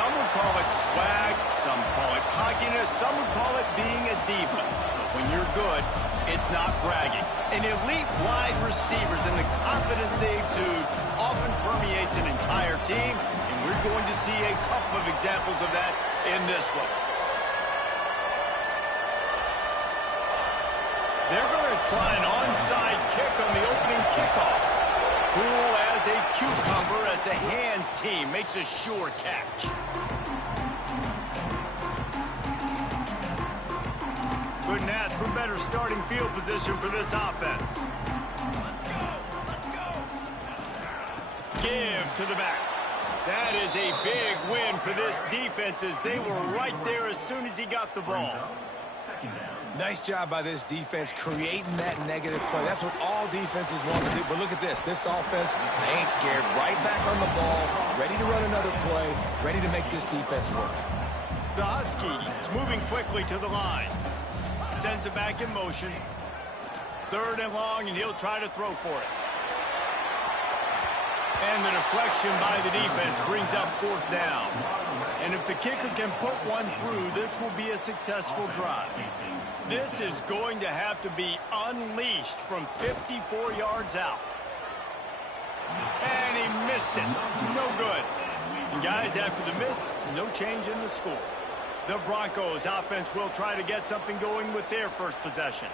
Some would call it swag, some call it cockiness, some would call it being a diva. But when you're good, it's not bragging. And elite wide receivers and the confidence they exude often permeates an entire team, and we're going to see a couple of examples of that in this one. They're going to try an onside kick on the opening kickoff. Cool as a cucumber as the hands team makes a sure catch. Couldn't ask for better starting field position for this offense. Give to the back. That is a big win for this defense as they were right there as soon as he got the ball. Nice job by this defense creating that negative play. That's what all defenses want to do. But look at this. This offense, they ain't scared. Right back on the ball, ready to run another play, ready to make this defense work. The Huskies moving quickly to the line. Sends it back in motion. 3rd and long, and he'll try to throw for it. And the deflection by the defense brings up 4th down. And if the kicker can put one through, this will be a successful drive. This is going to have to be unleashed from 54 yards out. And he missed it. No good. And guys, after the miss, no change in the score. The Broncos offense will try to get something going with their first possession.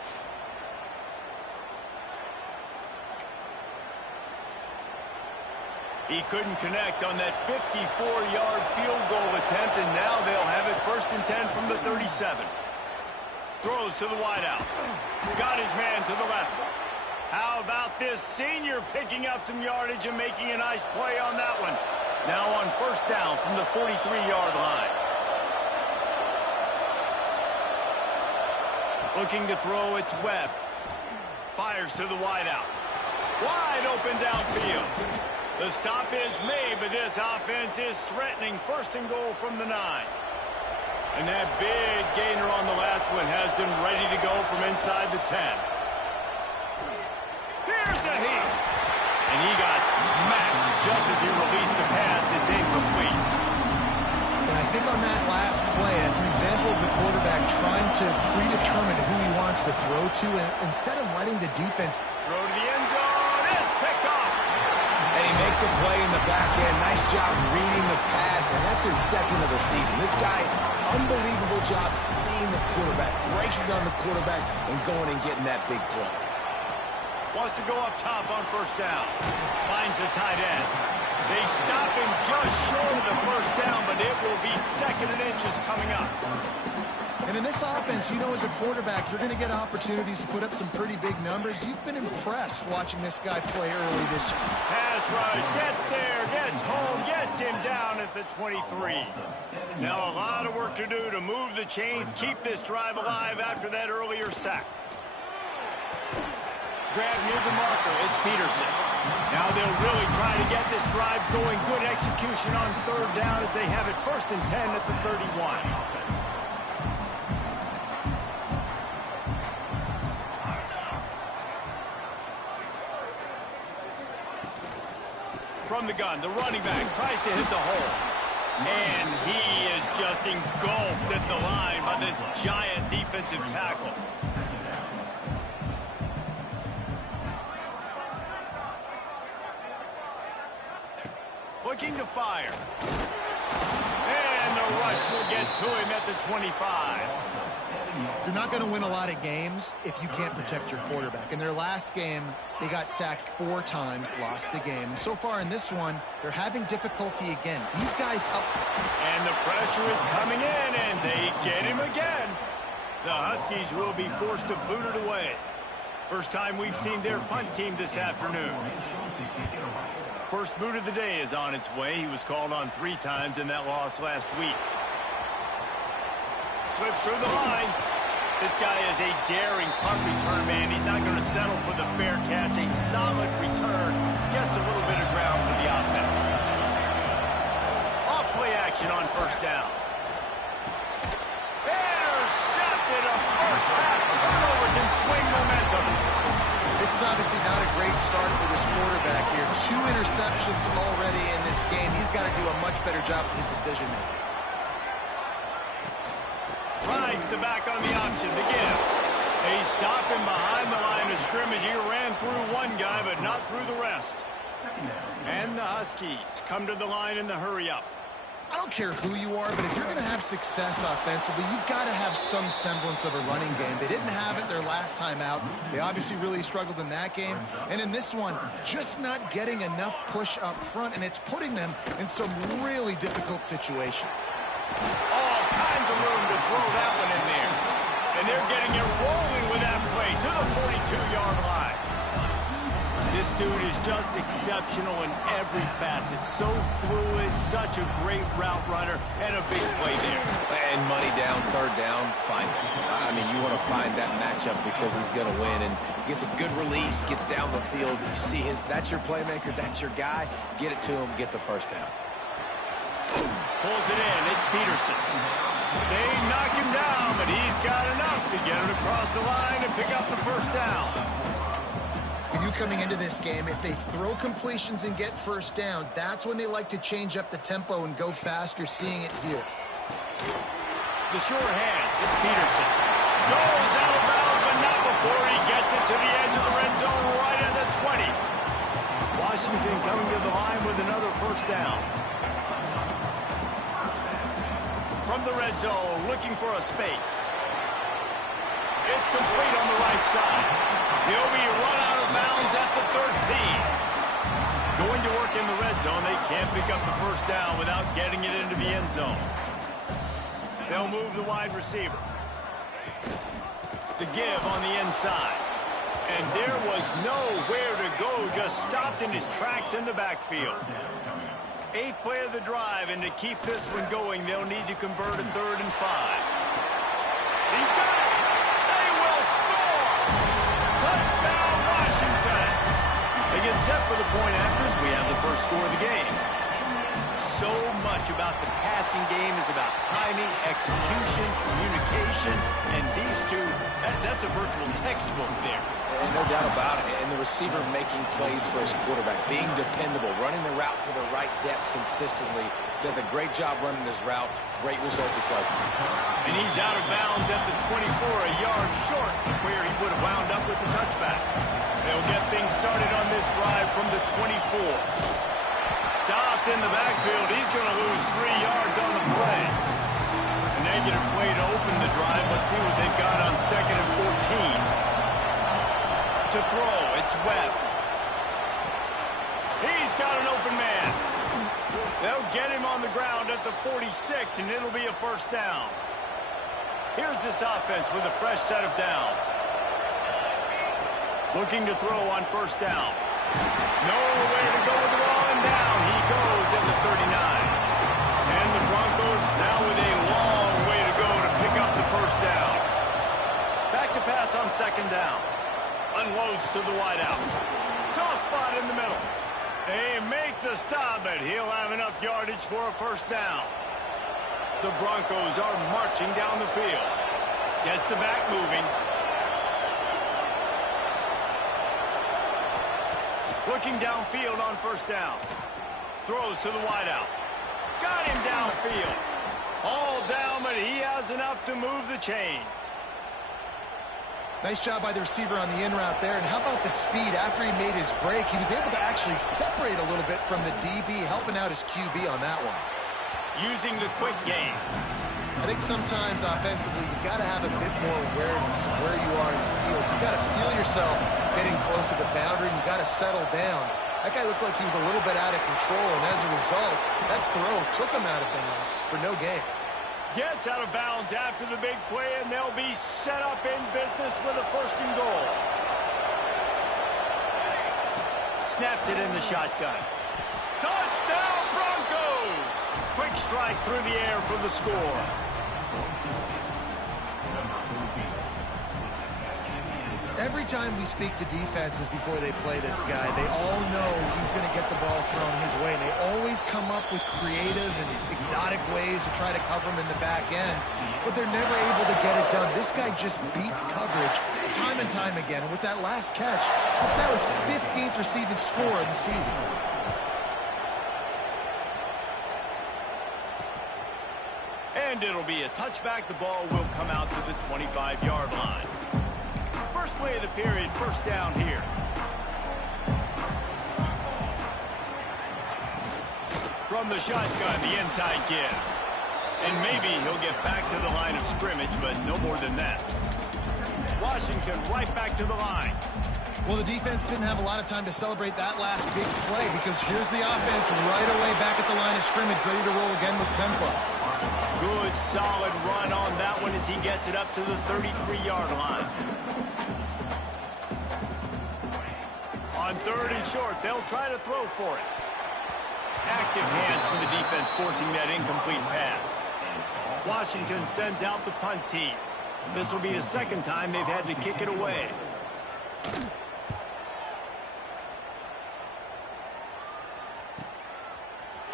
He couldn't connect on that 54-yard field goal attempt, and now they'll have it 1st and 10 from the 37. Throws to the wideout. Got his man to the left. How about this senior picking up some yardage and making a nice play on that one? Now on 1st down from the 43-yard line. Looking to throw, it's Webb. Fires to the wideout. Wide open downfield. The stop is made, but this offense is threatening 1st and goal from the 9. And that big gainer on the last one has them ready to go from inside the 10. Here's a heat. And he got smacked just as he released the pass. It's incomplete. And I think on that last play, it's an example of the quarterback trying to predetermine who he wants to throw to, and instead of letting the defense throw to the end zone. It's picked off. And he makes a play in the back end. Nice job reading the pass, and that's his 2nd of the season. This guy, unbelievable job seeing the quarterback, breaking on the quarterback, and going and getting that big play. Wants to go up top on 1st down. Finds the tight end. They stop him just short of the 1st down, but it will be 2nd and inches coming up. And in this offense, you know, as a quarterback, you're going to get opportunities to put up some pretty big numbers. You've been impressed watching this guy play early this year. Pass rush, gets there, gets home, gets him down at the 23. Now a lot of work to do to move the chains, keep this drive alive after that earlier sack. Grab near the marker is Peterson. Now they'll really try to get this drive going. Good execution on 3rd down as they have it 1st and 10 at the 31. From the gun, the running back tries to hit the hole. And he is just engulfed at the line by this giant defensive tackle. Looking to fire. And the rush will get to him at the 25. You're not going to win a lot of games if you can't protect your quarterback. In their last game, they got sacked 4 times, lost the game. And so far in this one, they're having difficulty again. These guys up. And the pressure is coming in, and they get him again. The Huskies will be forced to boot it away. First time we've seen their punt team this afternoon. First boot of the day is on its way. He was called on 3 times in that loss last week. Slips through the line. This guy is a daring punt return man. He's not going to settle for the fair catch. A solid return. Gets a little bit of ground for the offense. Off play action on 1st down. Intercepted. A first half turnover can swing momentum. This is obviously not a great great start for this quarterback here. 2 interceptions already in this game. He's got to do a much better job with his decision-making. Rides the back on the option to give. They stop him behind the line of scrimmage. He ran through one guy, but not through the rest. And the Huskies come to the line in the hurry-up. I don't care who you are, but if you're going to have success offensively, you've got to have some semblance of a running game. They didn't have it their last time out. They obviously really struggled in that game. And in this one, just not getting enough push up front, and it's putting them in some really difficult situations. All kinds of room to throw that one in there. And they're getting it rolling with that play to the 42-yard line. This dude is just exceptional in every facet. So fluid, such a great route runner, and a big play there. And money down, third down, find him. I mean, you want to find that matchup because he's going to win. And gets a good release, gets down the field. You see that's your playmaker, that's your guy. Get it to him, get the first down. Pulls it in. It's Peterson. They knock him down, but he's got enough to get it across the line and pick up the first down. You knew coming into this game, if they throw completions and get first downs, that's when they like to change up the tempo and go fast. You're seeing it here. The sure hands. It's Peterson. Goes out of bounds, but not before he gets it to the edge of the red zone right at the 20. Washington coming to the line with another first down. From the red zone, looking for a space. It's complete on the right side. He'll be run out of bounds at the 13. Going to work in the red zone. They can't pick up the first down without getting it into the end zone. They'll move the wide receiver. The give on the inside. And there was nowhere to go, just stopped in his tracks in the backfield. 8th play of the drive, and to keep this one going, they'll need to convert a 3rd and 5. He's got it! They will score! Touchdown, Washington! They get set for the point afters. We have the first score of the game. So much about the passing game is about timing, execution, communication, and these two, that's a virtual textbook there. And no doubt about it. And the receiver making plays for his quarterback, being dependable, running the route to the right depth consistently. Does a great job running his route. Great result because of it. And he's out of bounds at the 24, a yard short of where he would have wound up with the touchback. They'll get things started on this drive from the 24. Stopped in the backfield. He's going to lose 3 yards on the play. A negative play to open the drive. Let's see what they've got on 2nd and 14. To throw, it's Webb. He's got an open man. They'll get him on the ground at the 46, and it'll be a first down. Here's this offense with a fresh set of downs. Looking to throw on first down. Nowhere to go with the ball, and down he goes at the 39. And the Broncos now with a long way to go to pick up the first down. Back to pass on 2nd down. Unloads to the wideout. Soft spot in the middle. They make the stop, but he'll have enough yardage for a first down. The Broncos are marching down the field. Gets the back moving. Looking downfield on first down. Throws to the wideout. Got him downfield. All down, but he has enough to move the chains. Nice job by the receiver on the in route there. And how about the speed after he made his break? He was able to actually separate a little bit from the DB, helping out his QB on that one. Using the quick game. I think sometimes offensively, you've got to have a bit more awareness of where you are in the field. You've got to feel yourself getting close to the boundary, and you've got to settle down. That guy looked like he was a little bit out of control, and as a result, that throw took him out of bounds for no gain. Gets out of bounds after the big play, and they'll be set up in business with a 1st and goal. Snaps it in the shotgun. Touchdown, Broncos! Quick strike through the air for the score. every time we speak to defenses before they play this guy, they all know he's going to get the ball thrown his way. They always come up with creative and exotic ways to try to cover him in the back end, but they're never able to get it done. This guy just beats coverage time and time again. And with that last catch, that's now his 15th receiving score of the season. And it'll be a touchback. The ball will come out to the 25-yard line. First play of the period, first down here. From the shotgun, the inside give. And maybe he'll get back to the line of scrimmage, but no more than that. Washington right back to the line. Well, the defense didn't have a lot of time to celebrate that last big play because here's the offense right away back at the line of scrimmage, ready to roll again with tempo. Good, solid run on that one as he gets it up to the 33-yard line. On third and short, they'll try to throw for it. Active hands from the defense forcing that incomplete pass. Washington sends out the punt team. This will be the second time they've had to kick it away.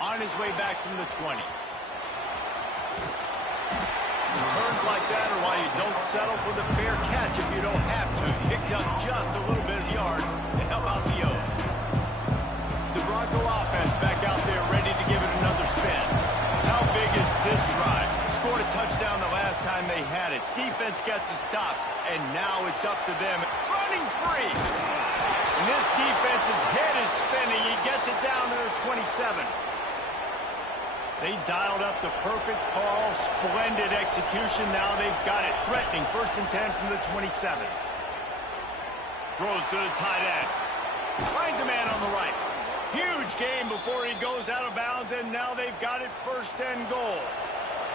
On his way back from the 20. Turns like that are why you don't settle for the fair catch if you don't have to. Picks up just a little bit of yards to help out the O. The Bronco offense back out there ready to give it another spin. How big is this drive? Scored a touchdown the last time they had it. Defense gets a stop, and now it's up to them. Running free. And this defense's head is spinning. He gets it down to the 27. They dialed up the perfect call. Splendid execution. Now they've got it. Threatening. First and 10 from the 27. Throws to the tight end. Finds a man on the right. Huge game before he goes out of bounds, and now they've got it first and goal.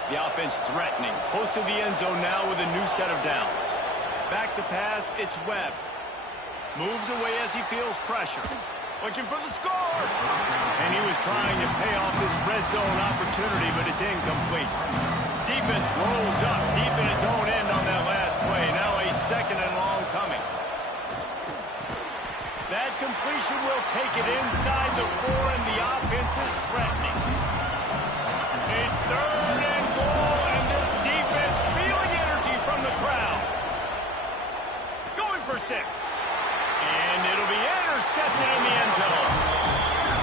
The offense threatening. Close to the end zone now with a new set of downs. Back to pass. It's Webb. Moves away as he feels pressure. Looking for the score. And he was trying to pay off this red zone opportunity, but it's incomplete. Defense rolls up deep in its own end on that last play. Now a second and long coming. That completion will take it inside the 4, and the offense is threatening. A third and goal, and this defense feeling energy from the crowd. Going for 6. And it'll be intercepted in the end zone.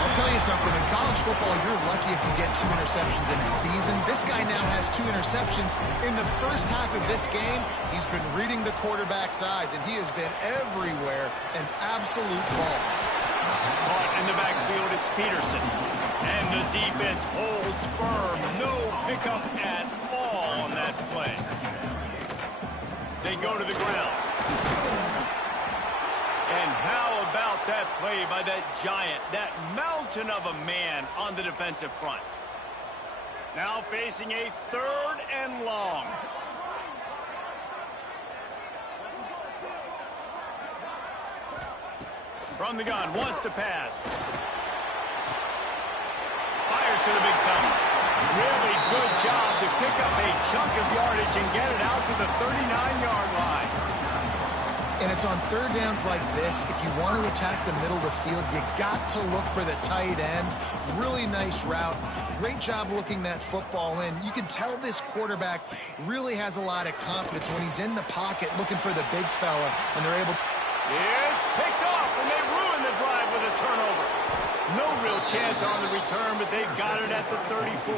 I'll tell you something. In college football, you're lucky if you get 2 interceptions in a season. This guy now has 2 interceptions. In the first half of this game, he's been reading the quarterback's eyes, and he has been everywhere. An absolute ball. Caught in the backfield, it's Peterson. And the defense holds firm. No pickup at all on that play. They go to the ground. And how about that play by that giant, that mountain of a man on the defensive front? Now facing a third and long. From the gun, wants to pass. Fires to the big fella. Really good job to pick up a chunk of yardage and get it out to the 39-yard line. And it's on third downs like this. If you want to attack the middle of the field, you got to look for the tight end. Really nice route. Great job looking that football in. You can tell this quarterback really has a lot of confidence when he's in the pocket looking for the big fella, and they're able. It's picked off, and they ruin the drive with a turnover. No real chance on the return, but they've got it at the 34.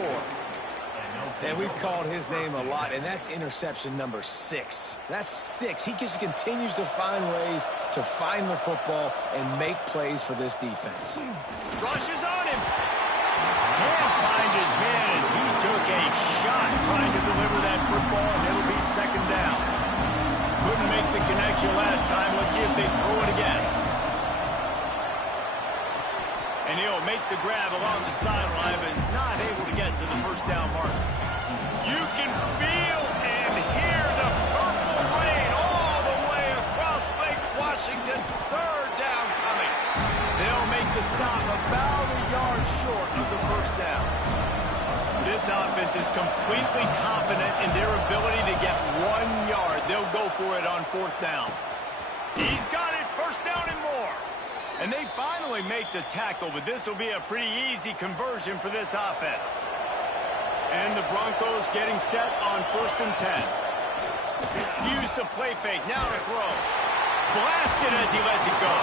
And we've called his name a lot, and that's interception number 6. That's 6. He just continues to find ways to find the football and make plays for this defense. Rushes on him. Can't find his man as he took a shot trying to deliver that football, and it'll be second down. Couldn't make the connection last time. Let's see if they throw it again. And he'll make the grab along the sideline, but is not able to get to the first down marker. You can feel and hear the purple rain all the way across Lake Washington. Third down coming. They'll make the stop about a yard short of the first down. This offense is completely confident in their ability to get 1 yard. They'll go for it on fourth down. He And they finally make the tackle, but this will be a pretty easy conversion for this offense. And the Broncos getting set on 1st and 10. Use the play fake, now to throw. Blasted as he lets it go.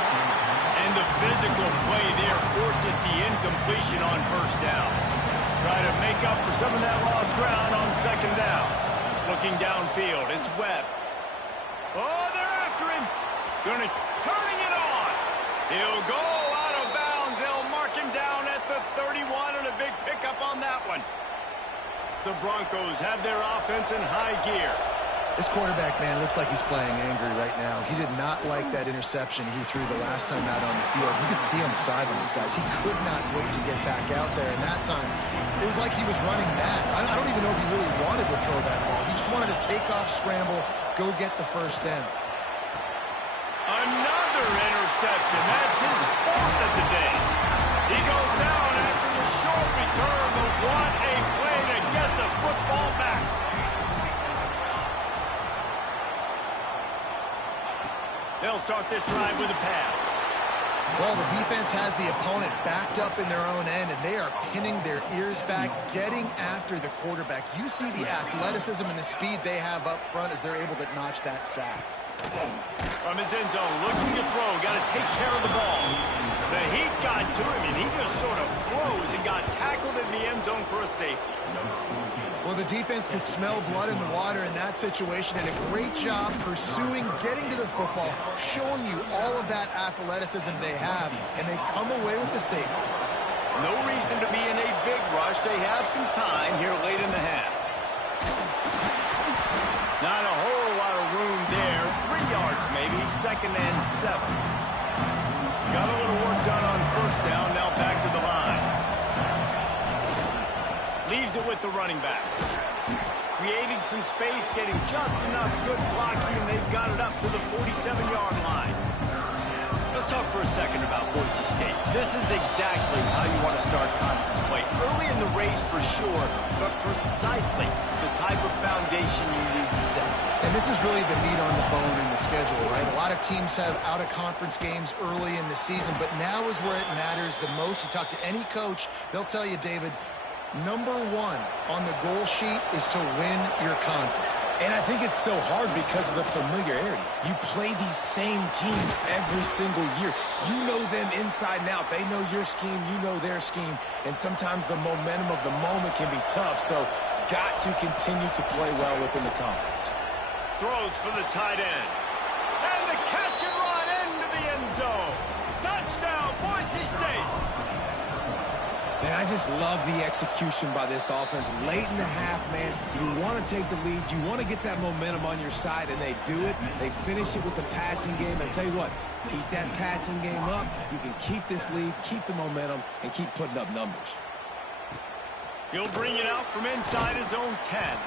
And the physical play there forces the incompletion on 1st down. Try to make up for some of that lost ground on 2nd down. Looking downfield, it's Webb. Oh, they're after him. Turning it on. He'll go out of bounds. They'll mark him down at the 31, and a big pickup on that one. The Broncos have their offense in high gear. This quarterback, man, looks like he's playing angry right now. He did not like that interception he threw the last time out on the field. You could see on the sidelines, guys. He could not wait to get back out there. And that time, it was like he was running mad. I don't even know if he really wanted to throw that ball. He just wanted to take off, scramble, go get the 1st down. Another interception. That's his 4th of the day. He goes down after the short return, but what a play to get the football back. They'll start this drive with a pass. Well, the defense has the opponent backed up in their own end, and they are pinning their ears back, getting after the quarterback. You see the athleticism and the speed they have up front as they're able to notch that sack. From his end zone, looking to throw, got to take care of the ball. The heat got to him, and he just sort of froze and got tackled in the end zone for a safety. Well, the defense could smell blood in the water in that situation, and a great job pursuing, getting to the football, showing you all of that athleticism they have, and they come away with the safety. No reason to be in a big rush. They have some time here late in the half. Not a whole lot of room there. 3 yards maybe, 2nd and 7. Got a little work done on 1st down, now back to the line. Leaves it with the running back. Creating some space, getting just enough good blocking, and they've got it up to the 47-yard line. Let's talk for a second about Boise State. This is exactly how you want to start conference play. Early in the race for sure, but precisely the type of foundation you need to set. And this is really the meat on the bone in the schedule, right? A lot of teams have out-of-conference games early in the season, but now is where it matters the most. You talk to any coach, they'll tell you, David, number 1 on the goal sheet is to win your conference. And I think it's so hard because of the familiarity. You play these same teams every single year. You know them inside and out. They know your scheme, you know their scheme, and sometimes the momentum of the moment can be tough, so got to continue to play well within the conference. Throws for the tight end. And the catch and run into the end zone. Touchdown, Boise State. Man, I just love the execution by this offense. Late in the half, man, you want to take the lead. You want to get that momentum on your side, and they do it. They finish it with the passing game. And I tell you what, keep that passing game up. You can keep this lead, keep the momentum, and keep putting up numbers. He'll bring it out from inside his own 10.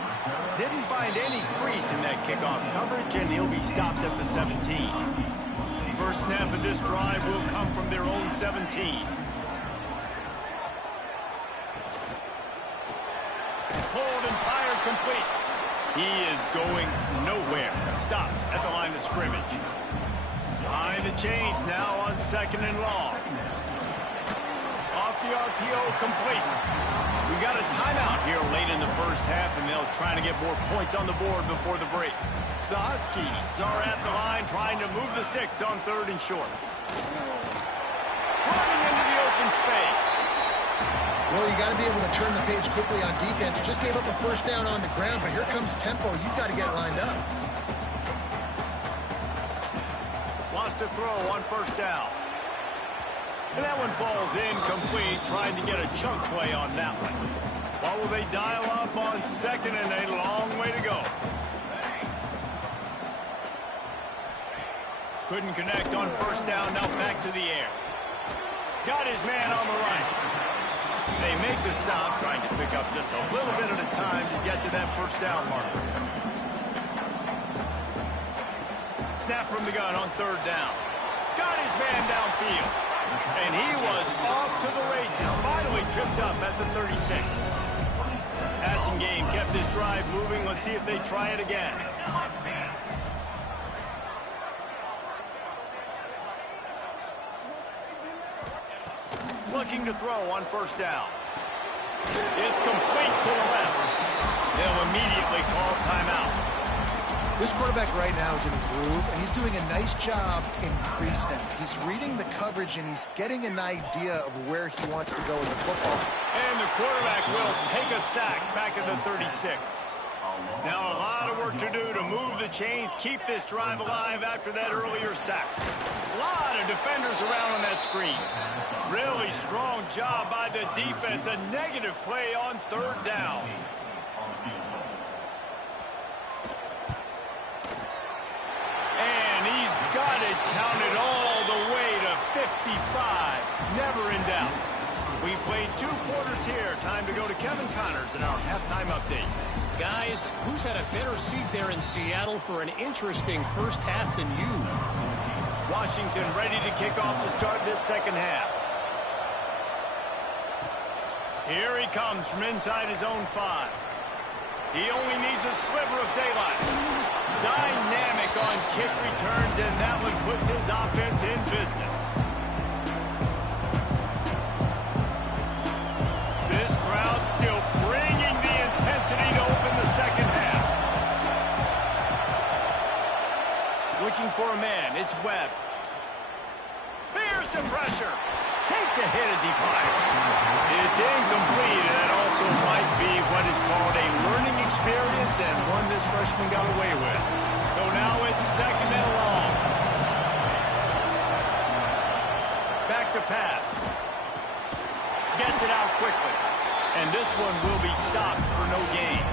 Didn't find any crease in that kickoff coverage, and he'll be stopped at the 17. First snap of this drive will come from their own 17. Hold and fire complete. He is going nowhere. Stop at the line of scrimmage. Behind the chains now on 2nd and long. Off the RPO complete. We got a timeout here late in the first half, and they'll try to get more points on the board before the break. The Huskies are at the line trying to move the sticks on 3rd and short. Running into the open space. Well, you got to be able to turn the page quickly on defense. Just gave up a 1st down on the ground, but here comes tempo. You've got to get lined up. Lost a throw on 1st down. And that one falls incomplete, trying to get a chunk play on that one. What will they dial up on 2nd and a long way to go? Couldn't connect on 1st down, now back to the air. Got his man on the right. They make the stop, trying to pick up just a little bit at a time to get to that 1st down marker. Snap from the gun on 3rd down. Got his man downfield. And he was off to the races, finally tripped up at the 36. Passing game kept this drive moving. Let's see if they try it again. looking to throw on first down. It's complete to the left. They'll immediately call timeout. This quarterback right now is in a groove, and he's doing a nice job in pre-snap. He's reading the coverage, and he's getting an idea of where he wants to go with the football. And the quarterback will take a sack back at the 36. Now a lot of work to do to move the chains, keep this drive alive after that earlier sack. A lot of defenders around on that screen. Really strong job by the defense. A negative play on third down. And he's got it counted all the way to 55. Never in doubt. We played 2 quarters here. Time to go to Kevin Connors in our halftime update. Guys, who's had a better seat there in Seattle for an interesting first half than you? Washington ready to kick off to start this second half. Here he comes from inside his own 5. He only needs a sliver of daylight. Dynamic on kick returns, and that one puts his offense in business. This crowd still bringing the intensity to open the second half. Looking for a man, it's Webb. Here's some pressure. Takes a hit as he fires. It's incomplete, and that also might be what is called a learning experience, and one this freshman got away with. So now it's second and long. Back to pass. Gets it out quickly. And this one will be stopped for no gain.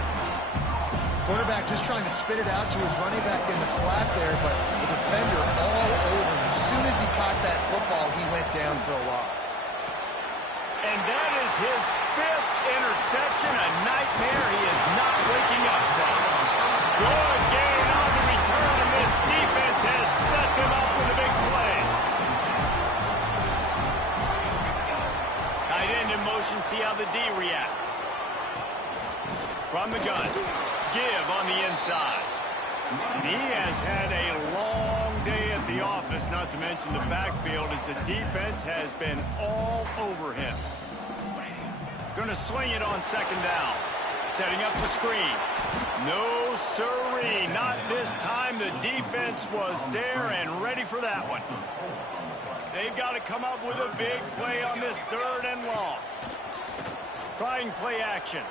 Quarterback just trying to spit it out to his running back in the flat there, but the defender all over him. As soon as he caught that football, he went down for a loss. And that is his 5th interception, a nightmare he is not waking up from. Good gain on the return, and this defense has set them up with a big play. Tight end in motion, see how the D reacts. From the gun. Give on the inside. And he has had a long day at the office, not to mention the backfield, as the defense has been all over him. Going to swing it on second down. Setting up the screen. No siree, not this time. The defense was there and ready for that one. They've got to come up with a big play on this third and long. Trying play action.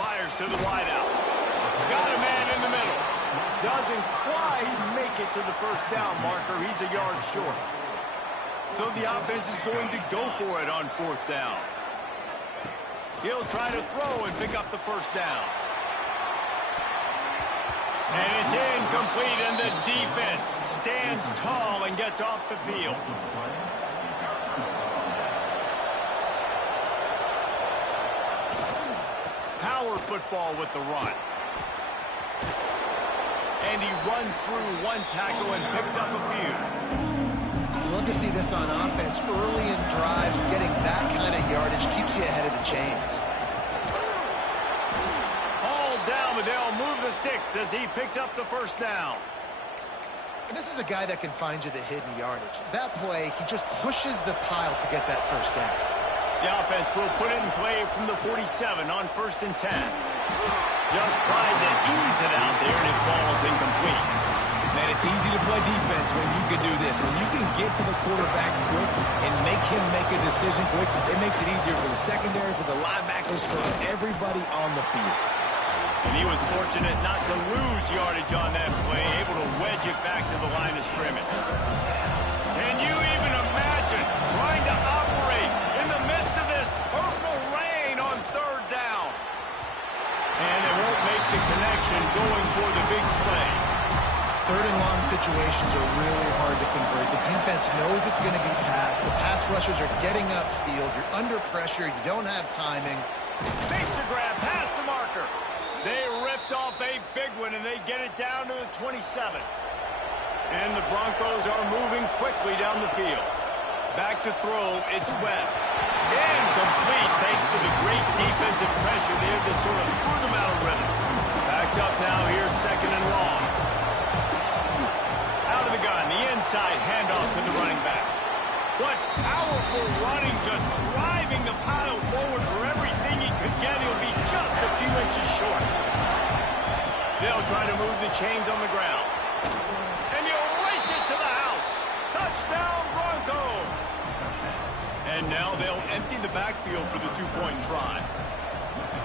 Fires to the wideout. Got a man in the middle. Doesn't quite make it to the first down marker. He's a yard short. So the offense is going to go for it on 4th down. He'll try to throw and pick up the first down. And it's incomplete, and the defense stands tall and gets off the field. Power football with the run. And he runs through one tackle and picks up a few. Love to see this on offense. Early in drives, getting that kind of yardage keeps you ahead of the chains. All down, but they'll move the sticks as he picks up the first down. And this is a guy that can find you the hidden yardage. That play, he just pushes the pile to get that first down. The offense will put it in play from the 47 on 1st and 10. Just tried to ease it out there, and it falls incomplete. Man, it's easy to play defense when you can do this. When you can get to the quarterback quick and make him make a decision quick, it makes it easier for the secondary, for the linebackers, for everybody on the field. And he was fortunate not to lose yardage on that play, able to wedge it back to the line of scrimmage. Can you even imagine trying to operate in the midst of this purple rain on 3rd down? And they won't make the connection going for the big play. 3rd and long situations are really hard to convert. The defense knows it's going to be passed. The pass rushers are getting upfield. You're under pressure. You don't have timing. Makes a grab past the marker. They ripped off a big one, and they get it down to the 27. And the Broncos are moving quickly down the field. Back to throw, it's Webb. Incomplete thanks to the great defensive pressure there that sort of threw them out of rhythm. Backed up now, here's 2nd and long. Out of the gun, the inside handoff to the running back. What power powerful running, just driving the pile forward for everything he could get. He'll be just a few inches short. They'll try to move the chains on the ground. And he'll race it to the house. Touchdown, Broncos. And now they'll empty the backfield for the two-point try.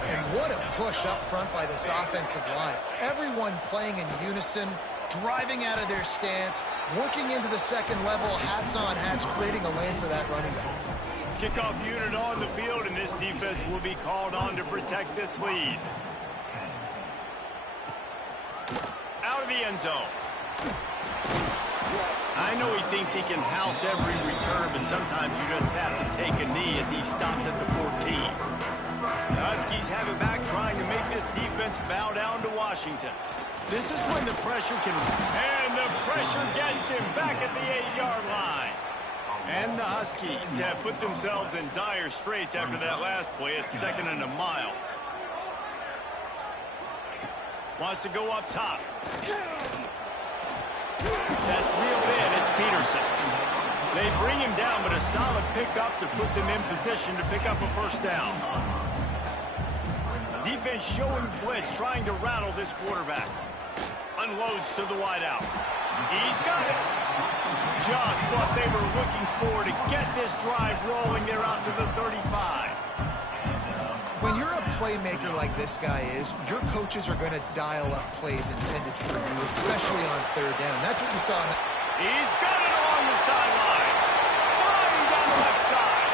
And what a push up front by this offensive line. Everyone playing in unison, driving out of their stance, working into the second level, hats on hats, creating a lane for that running back. Kickoff unit on the field, and this defense will be called on to protect this lead. Out of the end zone. I know he thinks he can house every return, but sometimes you just have to take a knee as he stopped at the 14. The Huskies have it back, trying to make this defense bow down to Washington. This is when the pressure can... And the pressure gets him back at the 8-yard line. And the Huskies have put themselves in dire straits after that last play. It's 2nd and a mile. Wants to go up top. That's reeled in. It's Peterson. They bring him down, but a solid pickup to put them in position to pick up a first down. Defense showing blitz, trying to rattle this quarterback. Unloads to the wideout. He's got it. Just what they were looking for to get this drive rolling. They're out to the 35. When you're a playmaker like this guy is, your coaches are going to dial up plays intended for you, especially on third down. That's what you saw. He's got it along the sideline. Flying down the left side.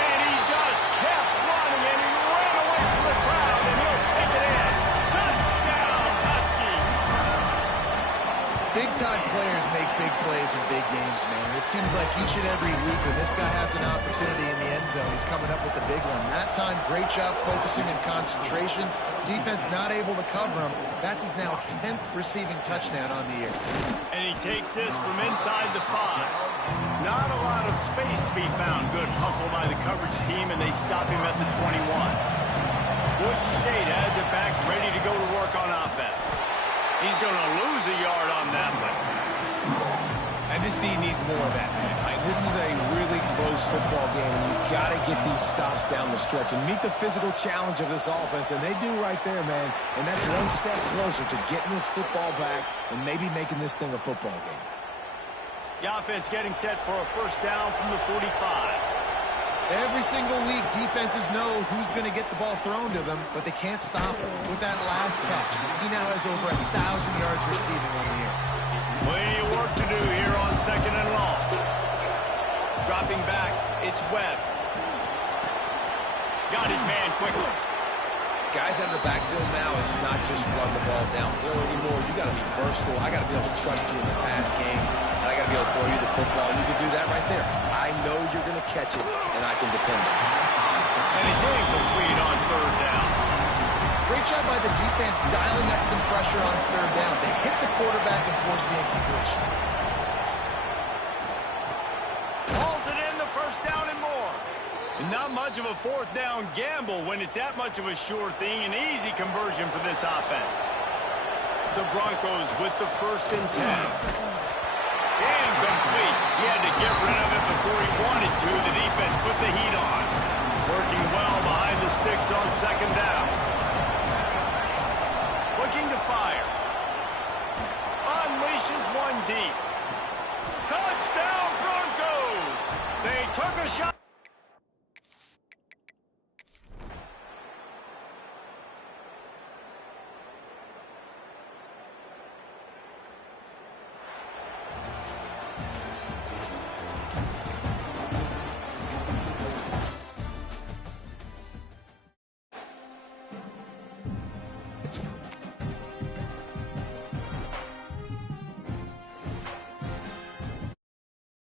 And he just kept running, and he ran away from the crowd, and he'll take it in. Touchdown, Husky. Big-time players make big plays in big games, man. It seems like each and every week when this guy has an opportunity in the end zone, he's coming up with the big one. That time, great job focusing and concentration. Defense not able to cover him. That's his now 10th receiving touchdown on the year. And he takes this from inside the 5. Not a lot of space to be found. Good hustle by the coverage team, and they stop him at the 21. Boise State has it back, ready to go to work on offense. He's going to lose a yard on that one. And this D needs more of that, man. This is a really close football game, and you've got to get these stops down the stretch and meet the physical challenge of this offense, and they do right there, man. And that's one step closer to getting this football back and maybe making this thing a football game. The offense getting set for a first down from the 45. Every single week, defenses know who's going to get the ball thrown to them, but they can't stop him with that last catch. He now has over 1,000 yards receiving on the year. Plenty of work to do here on 2nd and long. Dropping back, it's Webb. Got his man quickly. Guys out of the backfield now, it's not just run the ball downhill anymore. You got to be versatile. I got to be able to trust you in the pass game, and I got to be able to throw you the football. You can do that right there. I know you're going to catch it, and I can depend on it. And it's incomplete on 3rd down. Great job by the defense dialing up some pressure on 3rd down. They hit the quarterback and force the incompletion. Hauls it in, the first down and more. And not much of a 4th down gamble when it's that much of a sure thing. An easy conversion for this offense. The Broncos with the 1st and 10. Incomplete. He had to get rid of it before he wanted to. The defense put the heat on. Working well behind the sticks on 2nd down. Looking to fire. Unleashes one deep. Touchdown, Broncos! They took a shot.